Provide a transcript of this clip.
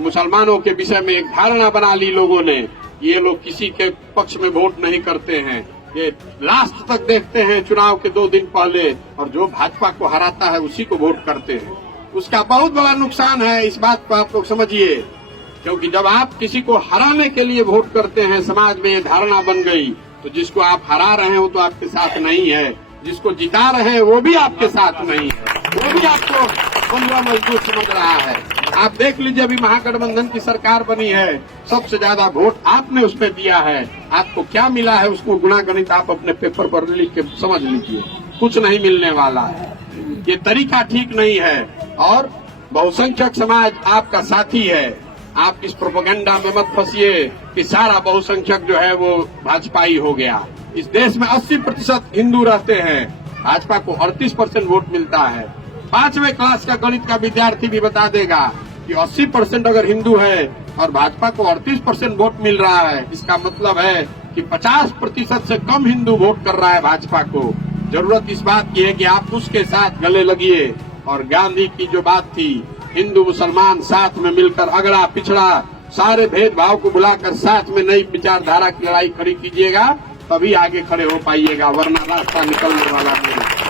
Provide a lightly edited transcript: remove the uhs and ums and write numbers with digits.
मुसलमानों के विषय में एक धारणा बना ली लोगों ने। ये लोग किसी के पक्ष में वोट नहीं करते हैं, ये लास्ट तक देखते हैं चुनाव के 2 दिन पहले, और जो भाजपा को हराता है उसी को वोट करते हैं। उसका बहुत बड़ा नुकसान है, इस बात को आप लोग समझिए। क्योंकि जब आप किसी को हराने के लिए वोट करते हैं, समाज में ये धारणा बन गई, तो जिसको आप हरा रहे हैं वो तो आपके साथ नहीं है, जिसको जिता रहे हैं वो भी आपके साथ नहीं है, वो भी आपको बंधुआ मजदूर समझ रहा है। आप देख लीजिए, अभी महागठबंधन की सरकार बनी है, सबसे ज्यादा वोट आपने उस पर दिया है। आपको क्या मिला है उसको गुणा गणित आप अपने पेपर पर लिख के समझ लीजिए, कुछ नहीं मिलने वाला है। ये तरीका ठीक नहीं है, और बहुसंख्यक समाज आपका साथी है। आप इस प्रोपेगेंडा में मत फंसिए कि सारा बहुसंख्यक जो है वो भाजपाई हो गया। इस देश में 80% हिंदू रहते हैं, भाजपा को 38% वोट मिलता है। 5वें क्लास का गणित का विद्यार्थी भी बता देगा कि 80% अगर हिंदू है और भाजपा को 38% वोट मिल रहा है, इसका मतलब है कि 50% से कम हिंदू वोट कर रहा है भाजपा को। जरूरत इस बात की है कि आप उसके साथ गले लगिए, और गांधी की जो बात थी, हिंदू मुसलमान साथ में मिलकर अगड़ा पिछड़ा सारे भेदभाव को बुलाकर साथ में नई विचारधारा की लड़ाई खड़ी कीजिएगा, तभी आगे खड़े हो पाइएगा, वरना रास्ता निकलने वाला नहीं।